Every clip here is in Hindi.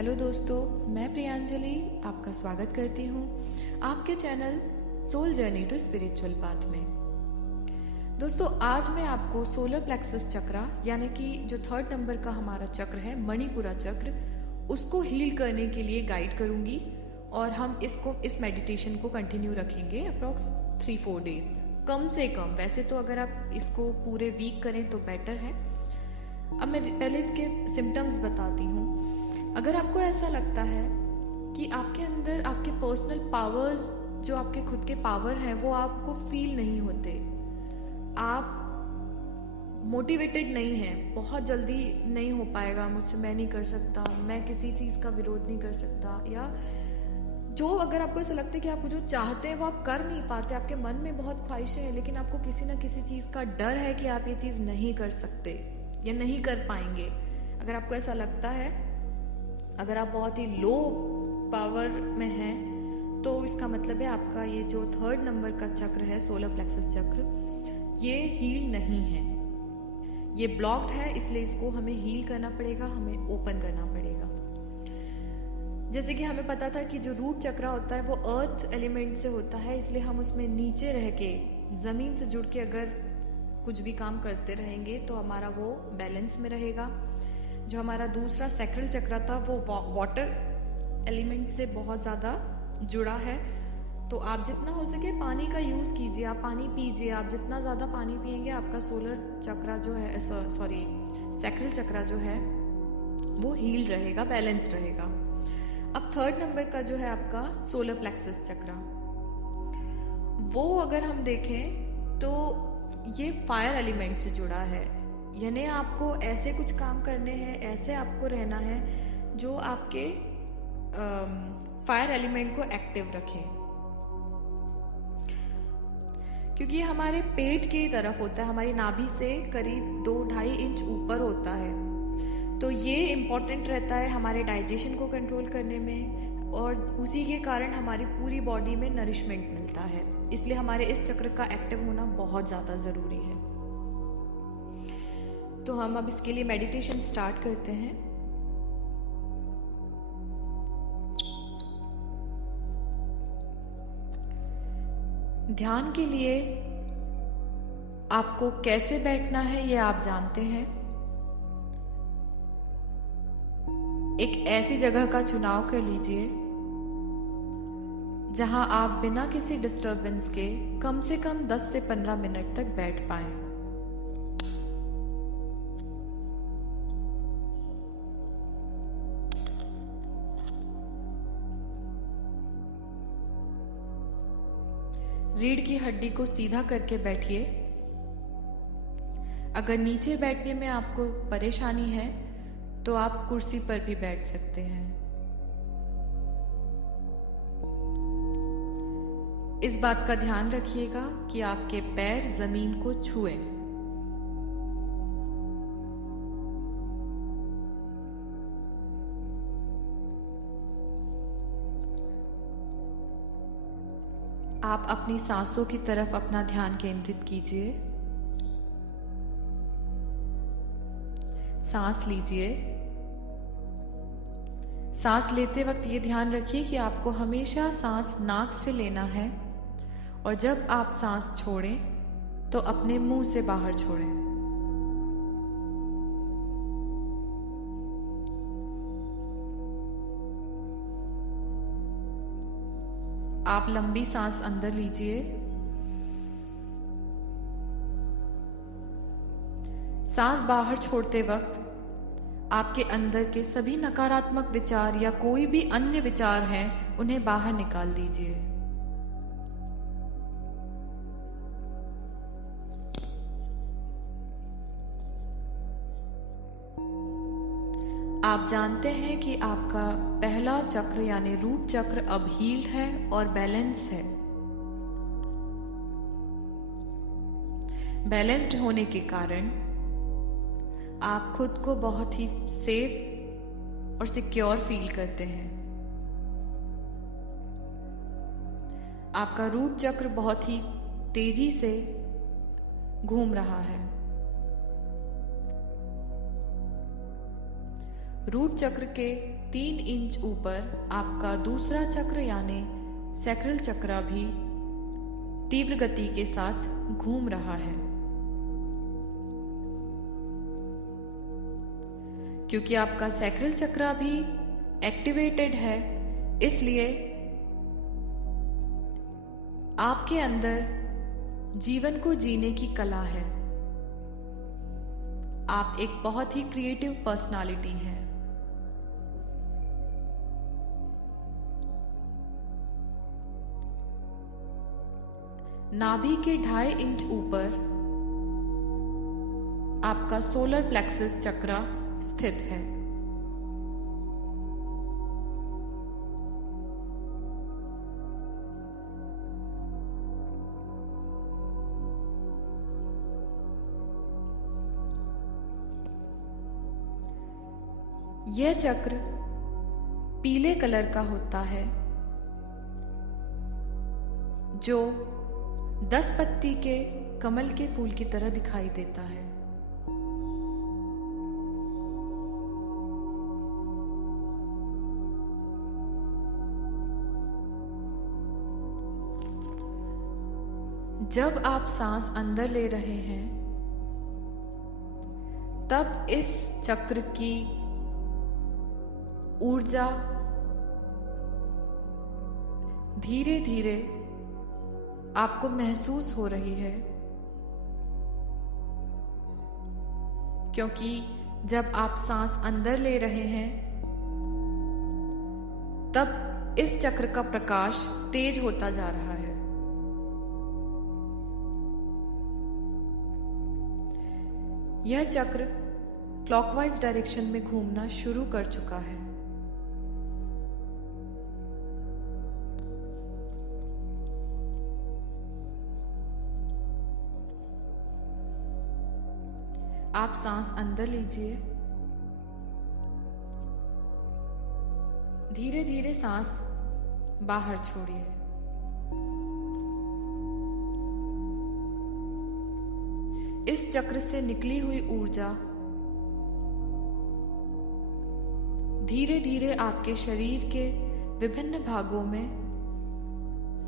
हेलो दोस्तों, मैं प्रियांजलि आपका स्वागत करती हूँ आपके channel soul journey to spiritual path में। दोस्तों, आज मैं आपको सोलर प्लेक्सस चक्रा यानी कि जो 3rd नंबर का हमारा चक्र है, मणिपुरा चक्र, उसको हील करने के लिए गाइड करूँगी और हम इस मेडिटेशन को कंटिन्यू रखेंगे अप्रॉक्स 3-4 डेज कम से कम। वैसे तो अगर आप इसको पूरे वीक करें तो बेटर है। अब मैं पहले इसके सिम्टम्स बताती हूँ। अगर आपको ऐसा लगता है कि आपके अंदर आपके पर्सनल पावर्स, जो आपके खुद के पावर हैं, वो आपको फील नहीं होते, आप मोटिवेटेड नहीं हैं, बहुत जल्दी नहीं हो पाएगा मुझसे, मैं नहीं कर सकता, मैं किसी चीज़ का विरोध नहीं कर सकता, या जो अगर आपको ऐसा लगता है कि आप जो चाहते हैं वो आप कर नहीं पाते, आपके मन में बहुत ख्वाहिशें हैं लेकिन आपको किसी ना किसी चीज़ का डर है कि आप ये चीज़ नहीं कर सकते या नहीं कर पाएंगे, अगर आपको ऐसा लगता है, अगर आप बहुत ही लो पावर में हैं, तो इसका मतलब है आपका ये जो 3rd नंबर का चक्र है, सोलर प्लेक्सस चक्र, ये हील नहीं है, ये ब्लॉक्ड है। इसलिए इसको हमें हील करना पड़ेगा, हमें ओपन करना पड़ेगा। जैसे कि हमें पता था कि जो रूट चक्र होता है वो अर्थ एलिमेंट से होता है, इसलिए हम उसमें नीचे रह के, ज़मीन से जुड़ के अगर कुछ भी काम करते रहेंगे तो हमारा वो बैलेंस में रहेगा। जो हमारा दूसरा सैक्रल चक्र था वो वाटर एलिमेंट से बहुत ज़्यादा जुड़ा है। तो आप जितना हो सके पानी का यूज़ कीजिए, आप पानी पीजिए, आप जितना ज़्यादा पानी पिएंगे आपका सोलर चक्र जो है, सैक्रल चक्र जो है वो हील रहेगा, बैलेंस रहेगा। अब 3rd नंबर का जो है आपका सोलर प्लेक्सस चक्र, वो अगर हम देखें तो ये फायर एलिमेंट से जुड़ा है, यानी आपको ऐसे कुछ काम करने हैं, ऐसे आपको रहना है जो आपके फायर एलिमेंट को एक्टिव रखें, क्योंकि ये हमारे पेट की तरफ होता है, हमारी नाभि से करीब 2-2.5 इंच ऊपर होता है। तो ये इम्पॉर्टेंट रहता है हमारे डाइजेशन को कंट्रोल करने में, और उसी के कारण हमारी पूरी बॉडी में नरिशमेंट मिलता है। इसलिए हमारे इस चक्र का एक्टिव होना बहुत ज़्यादा ज़रूरी है। तो हम अब इसके लिए मेडिटेशन स्टार्ट करते हैं। ध्यान के लिए आपको कैसे बैठना है ये आप जानते हैं। एक ऐसी जगह का चुनाव कर लीजिए जहां आप बिना किसी डिस्टरबेंस के कम से कम 10 से 15 मिनट तक बैठ पाएं। रीढ़ की हड्डी को सीधा करके बैठिए। अगर नीचे बैठने में आपको परेशानी है तो आप कुर्सी पर भी बैठ सकते हैं। इस बात का ध्यान रखिएगा कि आपके पैर जमीन को छुएं। आप अपनी सांसों की तरफ अपना ध्यान केंद्रित कीजिए। सांस लीजिए। सांस लेते वक्त ये ध्यान रखिए कि आपको हमेशा सांस नाक से लेना है, और जब आप सांस छोड़ें तो अपने मुंह से बाहर छोड़ें। आप लंबी सांस अंदर लीजिए। सांस बाहर छोड़ते वक्त आपके अंदर के सभी नकारात्मक विचार या कोई भी अन्य विचार हैं, उन्हें बाहर निकाल दीजिए। आप जानते हैं कि आपका पहला चक्र यानी रूट चक्र अब हील्ड है और बैलेंस है। बैलेंस्ड होने के कारण आप खुद को बहुत ही सेफ और सिक्योर फील करते हैं। आपका रूट चक्र बहुत ही तेजी से घूम रहा है। रूट चक्र के 3 इंच ऊपर आपका दूसरा चक्र यानी सैक्रल चक्र भी तीव्र गति के साथ घूम रहा है। क्योंकि आपका सैक्रल चक्र भी एक्टिवेटेड है, इसलिए आपके अंदर जीवन को जीने की कला है। आप एक बहुत ही क्रिएटिव पर्सनालिटी हैं। नाभि के 2.5 इंच ऊपर आपका सोलर प्लेक्सस चक्र स्थित है। यह चक्र पीले कलर का होता है, जो 10 पत्ती के कमल के फूल की तरह दिखाई देता है। जब आप सांस अंदर ले रहे हैं, तब इस चक्र की ऊर्जा धीरे धीरे आपको महसूस हो रही है, क्योंकि जब आप सांस अंदर ले रहे हैं, तब इस चक्र का प्रकाश तेज होता जा रहा है। यह चक्र क्लॉकवाइज डायरेक्शन में घूमना शुरू कर चुका है। आप सांस अंदर लीजिए, धीरे धीरे सांस बाहर छोड़िए। इस चक्र से निकली हुई ऊर्जा धीरे धीरे आपके शरीर के विभिन्न भागों में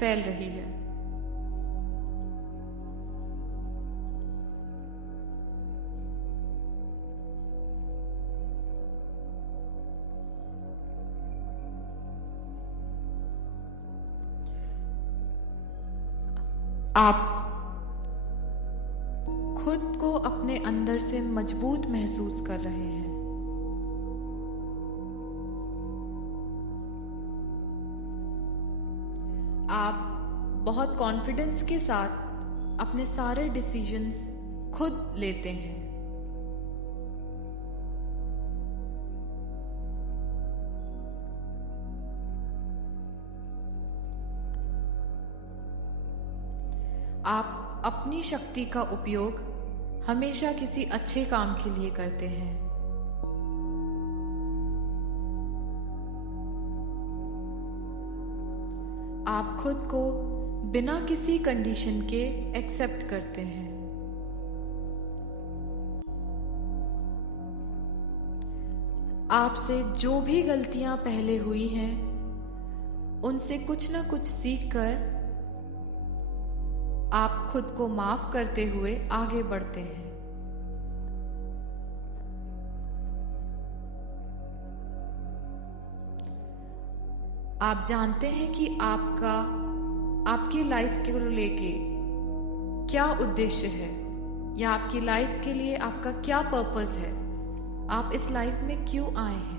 फैल रही है। आप खुद को अपने अंदर से मजबूत महसूस कर रहे हैं। आप बहुत कॉन्फिडेंस के साथ अपने सारे डिसीजंस खुद लेते हैं। आप अपनी शक्ति का उपयोग हमेशा किसी अच्छे काम के लिए करते हैं। आप खुद को बिना किसी कंडीशन के एक्सेप्ट करते हैं। आपसे जो भी गलतियां पहले हुई हैं, उनसे कुछ ना कुछ सीखकर आप खुद को माफ करते हुए आगे बढ़ते हैं। आप जानते हैं कि आपकी लाइफ को लेके क्या उद्देश्य है, या आपकी लाइफ के लिए आपका क्या पर्पस है, आप इस लाइफ में क्यों आए हैं।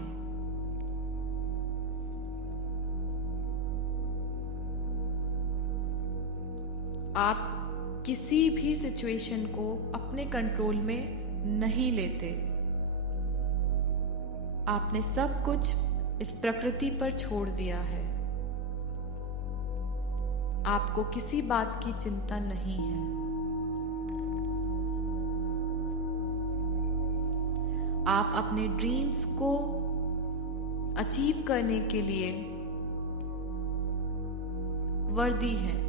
आप किसी भी सिचुएशन को अपने कंट्रोल में नहीं लेते। आपने सब कुछ इस प्रकृति पर छोड़ दिया है। आपको किसी बात की चिंता नहीं है। आप अपने ड्रीम्स को अचीव करने के लिए वर्दी हैं।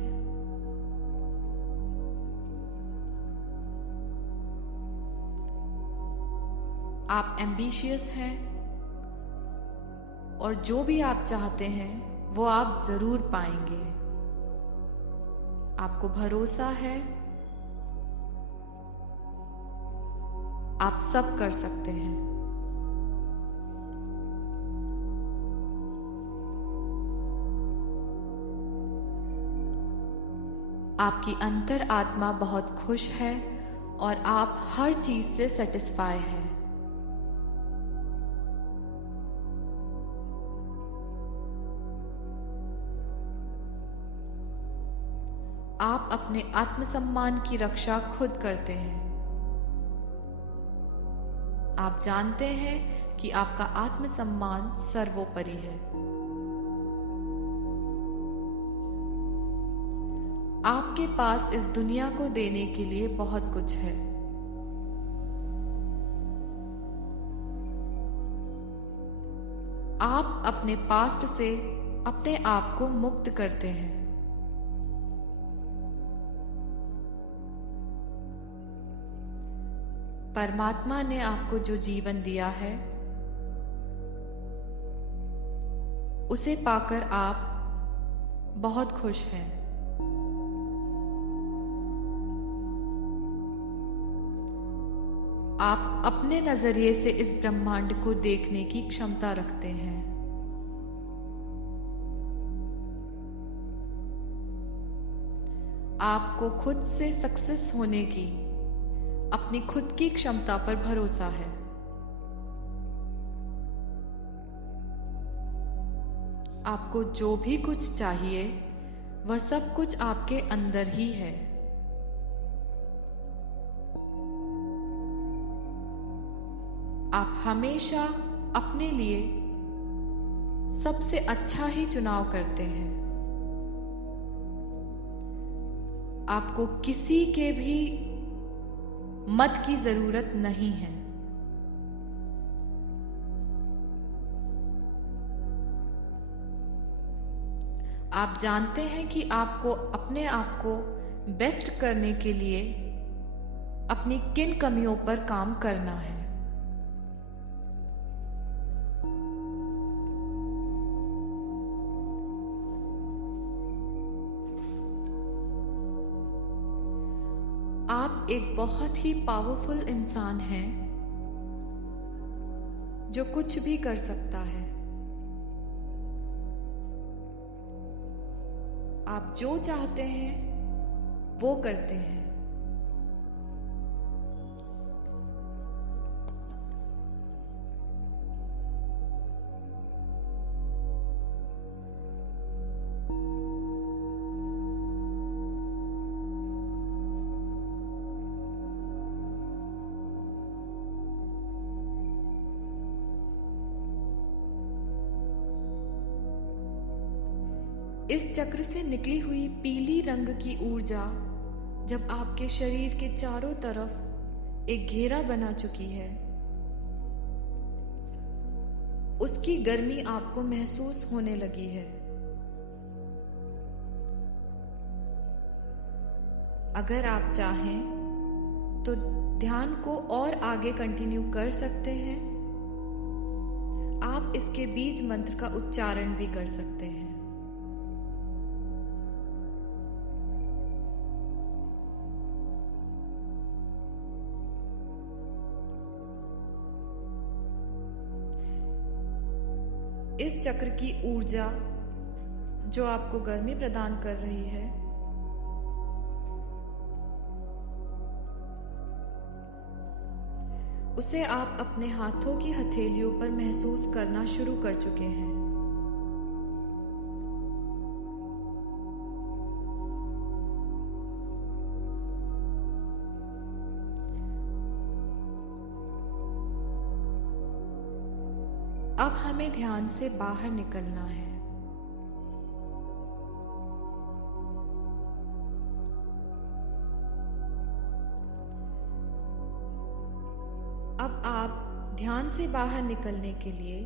आप एम्बिशियस हैं। और जो भी आप चाहते हैं वो आप जरूर पाएंगे। आपको भरोसा है, आप सब कर सकते हैं। आपकी अंतर आत्मा बहुत खुश है और आप हर चीज से सेटिस्फाई हैं। आप अपने आत्मसम्मान की रक्षा खुद करते हैं। आप जानते हैं कि आपका आत्मसम्मान सर्वोपरि है। आपके पास इस दुनिया को देने के लिए बहुत कुछ है। आप अपने पास्ट से अपने आप को मुक्त करते हैं। परमात्मा ने आपको जो जीवन दिया है उसे पाकर आप बहुत खुश हैं। आप अपने नजरिए से इस ब्रह्मांड को देखने की क्षमता रखते हैं। आपको खुद से सक्सेस होने की अपनी खुद की क्षमता पर भरोसा है। आपको जो भी कुछ चाहिए वह सब कुछ आपके अंदर ही है। आप हमेशा अपने लिए सबसे अच्छा ही चुनाव करते हैं। आपको किसी के भी मत की जरूरत नहीं है। आप जानते हैं कि आपको अपने आप को बेस्ट करने के लिए अपनी किन कमियों पर काम करना है। आप एक बहुत ही पावरफुल इंसान हैं जो कुछ भी कर सकता है। आप जो चाहते हैं वो करते हैं। इस चक्र से निकली हुई पीली रंग की ऊर्जा जब आपके शरीर के चारों तरफ एक घेरा बना चुकी है, उसकी गर्मी आपको महसूस होने लगी है। अगर आप चाहें तो ध्यान को और आगे कंटिन्यू कर सकते हैं। आप इसके बीज मंत्र का उच्चारण भी कर सकते हैं। इस चक्र की ऊर्जा जो आपको गर्मी प्रदान कर रही है, उसे आप अपने हाथों की हथेलियों पर महसूस करना शुरू कर चुके हैं। अब हमें ध्यान से बाहर निकलना है। अब आप ध्यान से बाहर निकलने के लिए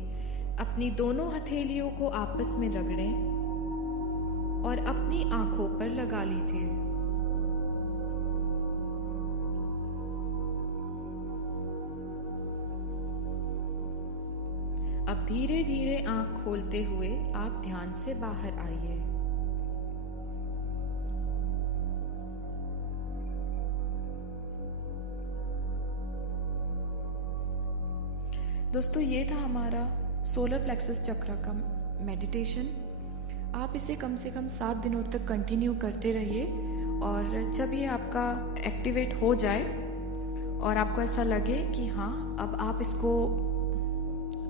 अपनी दोनों हथेलियों को आपस में रगड़ें और अपनी आंखों पर लगा लीजिए। अब धीरे धीरे आंख खोलते हुए आप ध्यान से बाहर आइए। दोस्तों, ये था हमारा सोलर प्लेक्सस चक्र का मेडिटेशन। आप इसे कम से कम 7 दिनों तक कंटिन्यू करते रहिए, और जब ये आपका एक्टिवेट हो जाए और आपको ऐसा लगे कि हाँ, अब आप इसको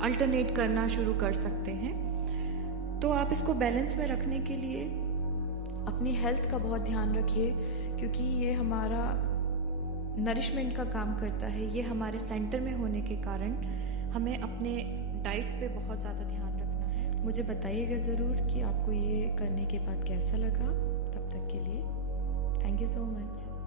अल्टरनेट करना शुरू कर सकते हैं, तो आप इसको बैलेंस में रखने के लिए अपनी हेल्थ का बहुत ध्यान रखिए, क्योंकि ये हमारा नरिशमेंट का काम करता है। ये हमारे सेंटर में होने के कारण हमें अपने डाइट पे बहुत ज़्यादा ध्यान रखना है। मुझे बताइएगा ज़रूर कि आपको ये करने के बाद कैसा लगा। तब तक के लिए थैंक यू सो मच।